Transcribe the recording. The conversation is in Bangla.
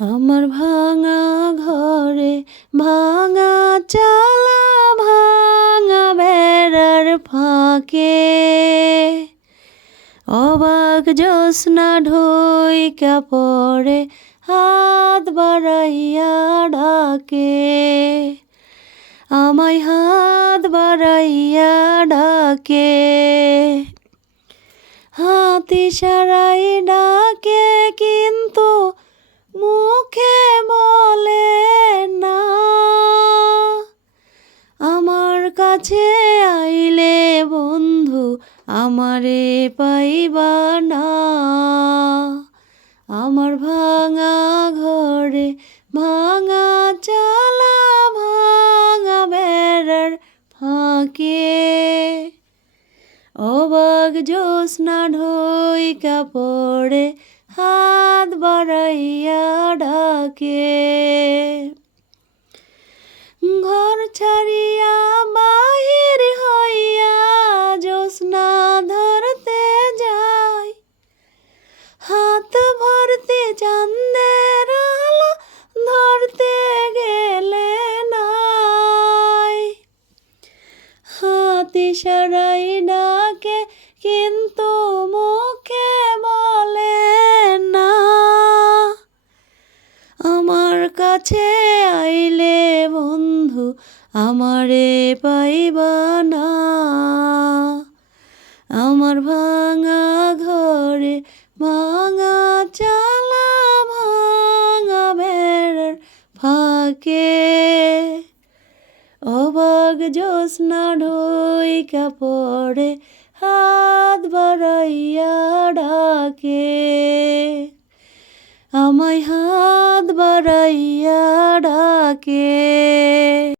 আমার ভাঙা ঘরে ভাঙা চালা ভাঙা বেড়ার ফাঁকে অবাক জ্যোৎস্না ঢইকা পড়ে হাত বাড়াইয়া ডাকে আমায় হাত বাড়াইয়া ডাকে হাত ইশারায় ডাকে কিন্তু মুখে বলে না আমার কাছে আইলে বন্ধু আমারে পাইবা না আমার ভাঙা ঘরে ভাঙা চালা ভাঙা বেড়ার ফাঁকে অবাক জ্যোৎস্না ঢইকা পড়ে হাত বাড়াইয়া ডাকে ঘর ছাড়িয়া বাহির হইয়া জ্যোৎস্না ধরতে যাই হাত ভরতে চাঁদের আলো ধরতে গেলে নাই হাত ইশারায় ডাকে কিন্তু মুখে বলে না আমার কাছে আইলে বন্ধু আমারে পাইবা না আমার ভাঙা ঘরে ভাঙা চালা ভাঙা বেড়ার ফাঁকে অবাক জ্যোৎস্না ঢইকা পড়ে হাত বাড়াইয়া ডাকে আমায় হাত বাড়াইয়া ডাকে।